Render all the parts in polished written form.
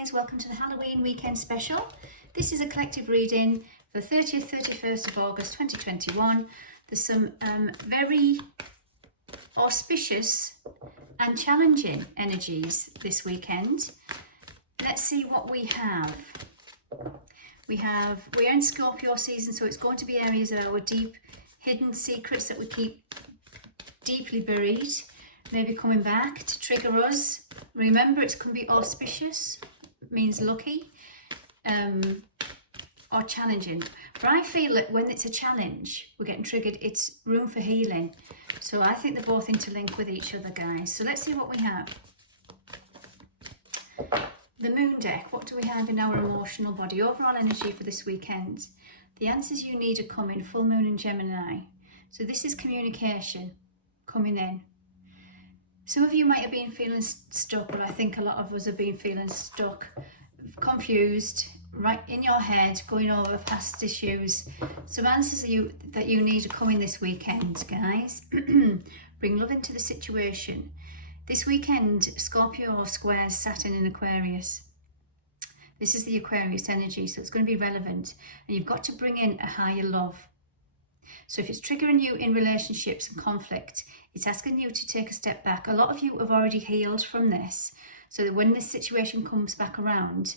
guys, welcome to the Halloween weekend special. This is a collective reading for the 30th, 31st of August 2021. There's some very auspicious and challenging energies this weekend. Let's see what we have. We're in Scorpio season, so it's going to be areas of our deep hidden secrets that we keep deeply buried, maybe coming back to trigger us. Remember, it can be auspicious, means lucky, or challenging. But I feel that when it's a challenge, we're getting triggered, it's room for healing. So I think they're both interlinked with each other, guys. So let's see what we have. The moon deck, what do we have in our emotional body? Overall energy for this weekend. The answers you need are coming, full moon in Gemini. So this is communication coming in. Some of you might have been feeling stuck, but I think a lot of us have been feeling stuck, confused, right in your head, going over past issues. Some answers that you need are coming this weekend, guys. Bring love into the situation. This weekend, Scorpio squares Saturn in Aquarius. This is the Aquarius energy, so it's going to be relevant. And you've got to bring in a higher love. So if it's triggering you in relationships and conflict, it's asking you to take a step back. A lot of you have already healed from this, so that when this situation comes back around,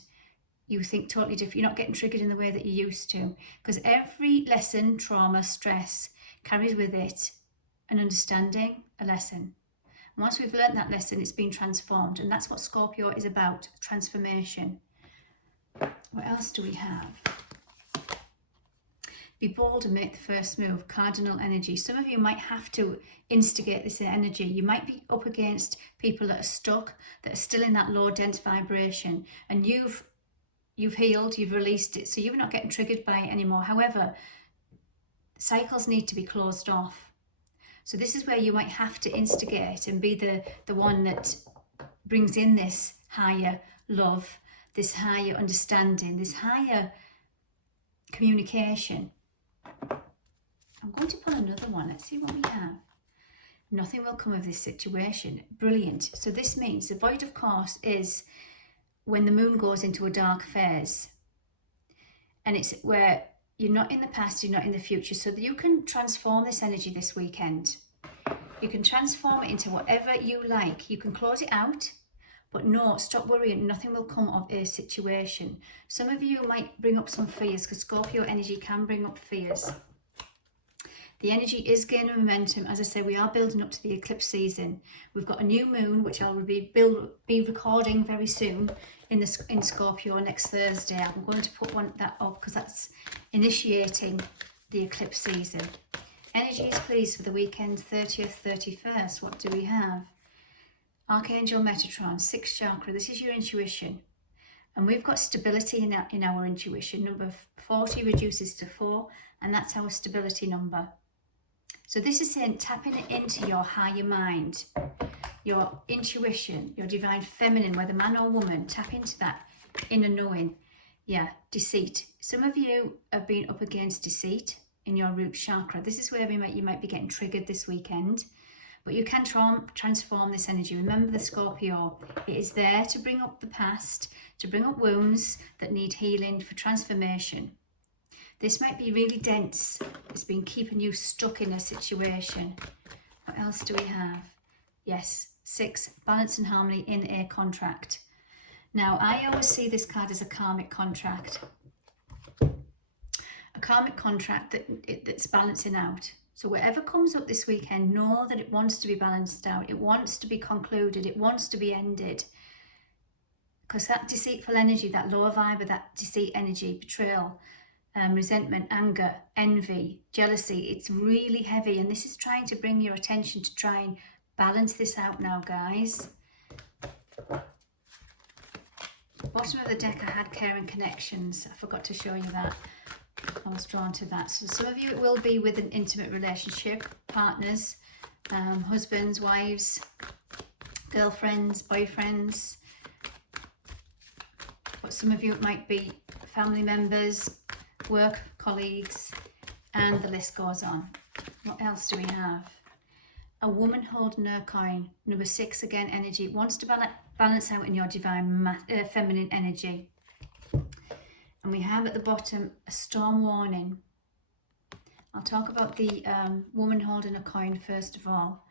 you think totally different. You're not getting triggered in the way that you used to. Because every lesson, trauma, stress carries with it an understanding, a lesson. And once we've learned that lesson, it's been transformed. And that's what Scorpio is about, transformation. What else do we have? Be bold and make the first move, cardinal energy. Some of you might have to instigate this energy. You might be up against people that are stuck, that are still in that low dense vibration, and you've healed, you've released it, so you're not getting triggered by it anymore. However, cycles need to be closed off. So this is where you might have to instigate and be the one that brings in this higher love, this higher understanding, this higher communication. I'm going to pull another one. Let's see what we have. Nothing will come of this situation. Brilliant. So this means the void, of course, is when the moon goes into a dark phase. And it's where you're not in the past, you're not in the future. So that you can transform this energy this weekend. You can transform it into whatever you like. You can close it out. But no, stop worrying. Nothing will come of a situation. Some of you might bring up some fears, because Scorpio energy can bring up fears. The energy is gaining momentum. As I say, we are building up to the eclipse season. We've got a new moon, which I will be recording very soon in Scorpio next Thursday. I'm going to put that up because that's initiating the eclipse season. Energies, please, for the weekend, 30th, 31st. What do we have? Archangel Metatron, 6th chakra. This is your intuition. And we've got stability in our intuition. Number 40 reduces to 4, and that's our stability number. So this is saying tapping into your higher mind, your intuition, your divine feminine, whether man or woman. Tap into that inner knowing. Yeah, deceit. Some of you have been up against deceit in your root chakra. This is where you might be getting triggered this weekend. But you can transform this energy. Remember the Scorpio, it is there to bring up the past, to bring up wounds that need healing, for transformation. This might be really dense. It's been keeping you stuck in a situation. What else do we have? Yes, 6, balance and harmony in a contract. Now, I always see this card as a karmic contract. A karmic contract that's balancing out. So whatever comes up this weekend, know that it wants to be balanced out. It wants to be concluded. It wants to be ended. Because that deceitful energy, that lower vibe, that deceit energy, betrayal, resentment, anger, envy, jealousy, it's really heavy. And this is trying to bring your attention to try and balance this out now, guys. Bottom of the deck, I had care and connections. I forgot to show you that. I was drawn to that. So some of you, it will be with an intimate relationship, partners, husbands, wives, girlfriends, boyfriends. But some of you, it might be family members, work colleagues, and the list goes on. What else do we have? A woman holding her coin. Number 6, again, energy. It wants to balance out in your divine feminine energy. And we have at the bottom a storm warning. I'll talk about the woman holding a coin first of all.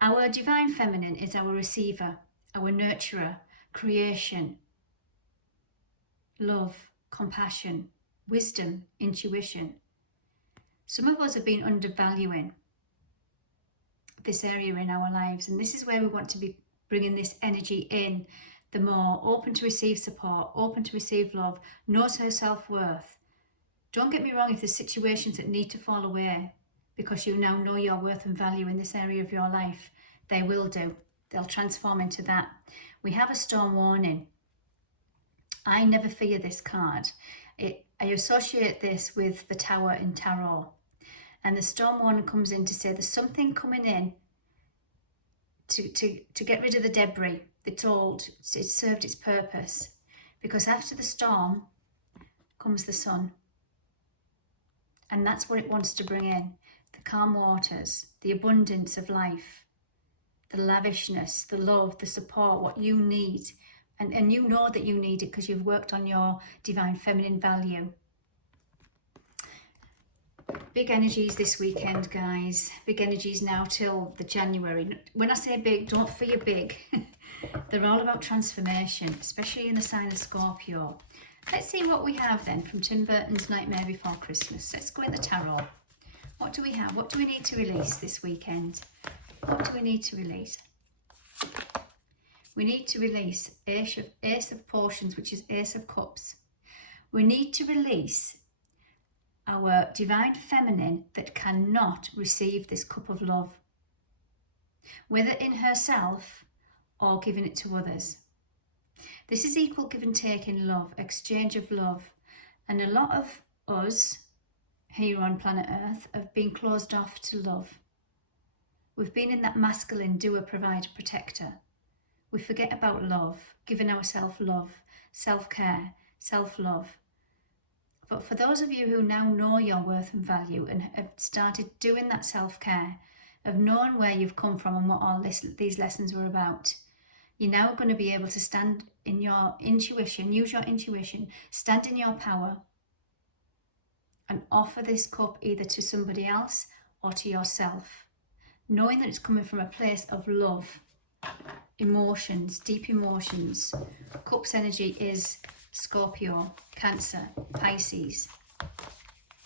Our divine feminine is our receiver, our nurturer, creation, love, compassion, wisdom, intuition. Some of us have been undervaluing this area in our lives, and this is where we want to be bringing this energy in the more, open to receive support, open to receive love, knows her self-worth. Don't get me wrong, if there's situations that need to fall away because you now know your worth and value in this area of your life, they will do. They'll transform into that. We have a storm warning. I never fear this card. I associate this with the Tower in Tarot. And the storm warning comes in to say there's something coming in to get rid of the debris. It's served its purpose. Because after the storm comes the sun. And that's what it wants to bring in. The calm waters, the abundance of life, the lavishness, the love, the support, what you need. And you know that you need it because you've worked on your divine feminine value. Big energies this weekend, guys. Big energies now till the January. When I say big, don't fear big. They're all about transformation, especially in the sign of Scorpio. Let's see what we have then from Tim Burton's Nightmare Before Christmas. Let's go in the tarot. What do we have? What do we need to release this weekend? What do we need to release? We need to release Ace of Potions, which is Ace of Cups. We need to release our divine feminine that cannot receive this cup of love, whether in herself or giving it to others. This is equal give and take in love, exchange of love. And a lot of us here on planet Earth have been closed off to love. We've been in that masculine doer, provider, protector. We forget about love, giving ourselves love, self-care, self-love. But for those of you who now know your worth and value and have started doing that self-care, of knowing where you've come from and what all these lessons were about, you're now going to be able to stand in your intuition, use your intuition, stand in your power and offer this cup either to somebody else or to yourself, knowing that it's coming from a place of love, emotions, deep emotions. Cups energy is Scorpio, Cancer, Pisces.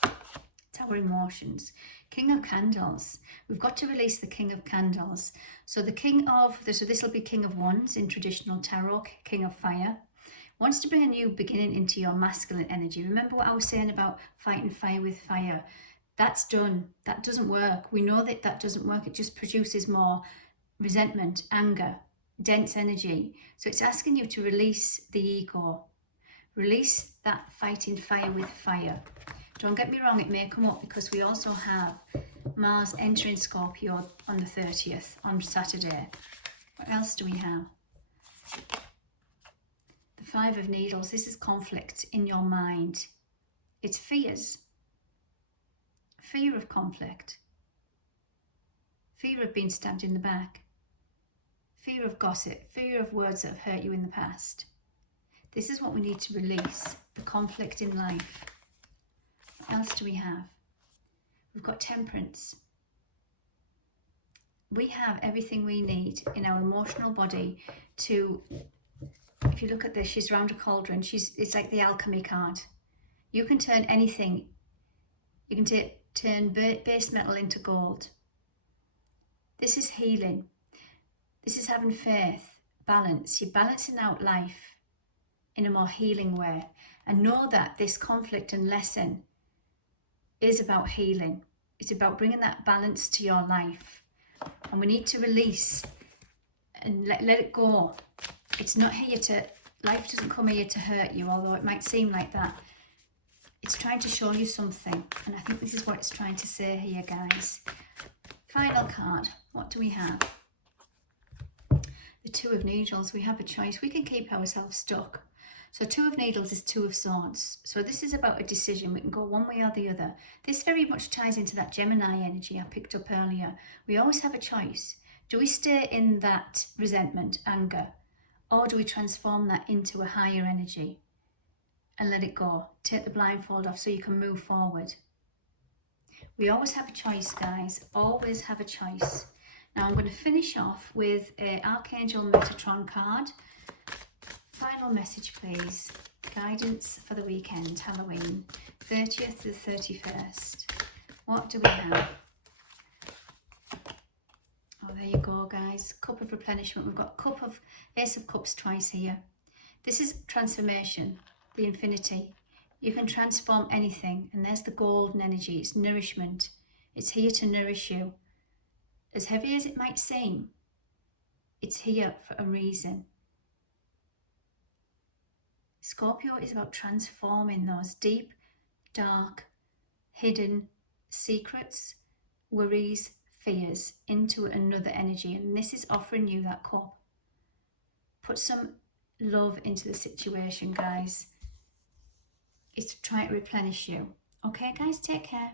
It's our emotions. King of Candles. We've got to release the King of Candles. So this will be King of Wands in traditional tarot, King of Fire. Wants to bring a new beginning into your masculine energy. Remember what I was saying about fighting fire with fire? That's done. That doesn't work. We know that that doesn't work. It just produces more resentment, anger, dense energy. So it's asking you to release the ego. Release that fighting fire with fire. Don't get me wrong, it may come up because we also have Mars entering Scorpio on the 30th, on Saturday. What else do we have? The Five of Needles. This is conflict in your mind. It's fears. Fear of conflict. Fear of being stabbed in the back. Fear of gossip. Fear of words that have hurt you in the past. This is what we need to release, the conflict in life. What else do we have? We've got Temperance. We have everything we need in our emotional body to, if you look at this, she's round a cauldron. It's like the alchemy card. You can turn anything. You can turn base metal into gold. This is healing. This is having faith, balance. You're balancing out life in a more healing way. And know that this conflict and lesson is about healing. It's about bringing that balance to your life. And we need to release and let it go. It's not here life doesn't come here to hurt you, although it might seem like that. It's trying to show you something. And I think this is what it's trying to say here, guys. Final card. What do we have? The Two of Needles. We have a choice. We can keep ourselves stuck. So Two of Needles is Two of Swords. So this is about a decision. We can go one way or the other. This very much ties into that Gemini energy I picked up earlier. We always have a choice. Do we stay in that resentment, anger, Or do we transform that into a higher energy and let it go? Take the blindfold off so you can move forward. We always have a choice, guys. Always have a choice. Now I'm going to finish off with an Archangel Metatron card. Final message, please. Guidance for the weekend, Halloween, 30th to the 31st. What do we have? Oh, there you go, guys. Cup of replenishment. We've got cup of Ace of Cups twice here. This is transformation, the infinity. You can transform anything, and there's the golden energy. It's nourishment. It's here to nourish you. As heavy as it might seem, it's here for a reason. Scorpio is about transforming those deep, dark, hidden secrets, worries, fears into another energy, and this is offering you that cup. Put some love into the situation, guys. It's trying to replenish you. Okay, guys, take care.